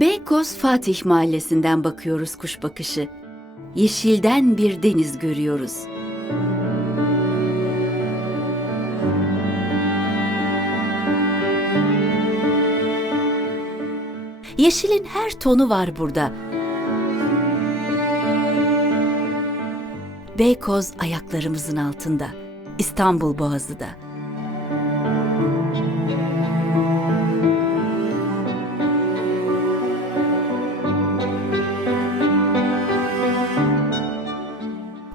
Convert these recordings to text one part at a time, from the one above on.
Beykoz Fatih Mahallesi'nden bakıyoruz kuş bakışı. Yeşilden bir deniz görüyoruz. Yeşilin her tonu var burada. Beykoz ayaklarımızın altında. İstanbul Boğazı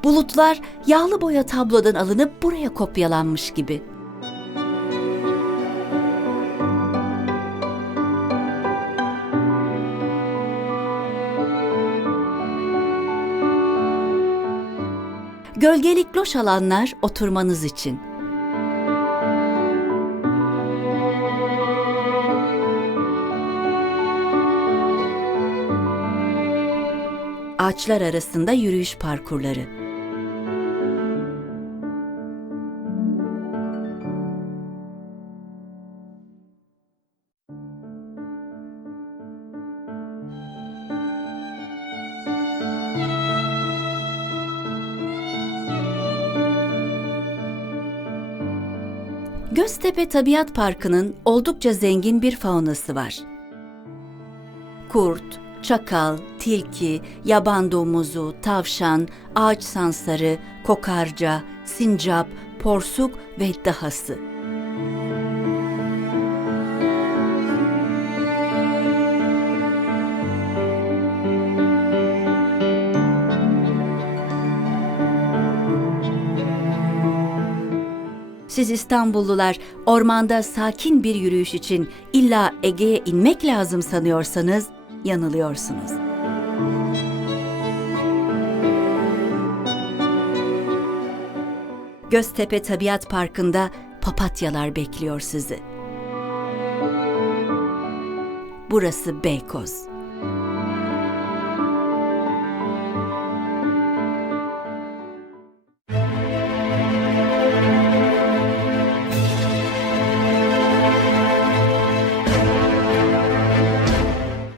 Bulutlar yağlı boya tablodan alınıp buraya kopyalanmış gibi. Gölgelik loş alanlar oturmanız için. Ağaçlar arasında yürüyüş parkurları. Göztepe Tabiat Parkı'nın oldukça zengin bir faunası var. Kurt, çakal, tilki, yaban domuzu, tavşan, ağaç sansarı, kokarca, sincap, porsuk ve dahası. Siz İstanbullular ormanda sakin bir yürüyüş için illa Ege'ye inmek lazım sanıyorsanız yanılıyorsunuz. Göztepe Tabiat Parkı'nda papatyalar bekliyor sizi. Burası Beykoz.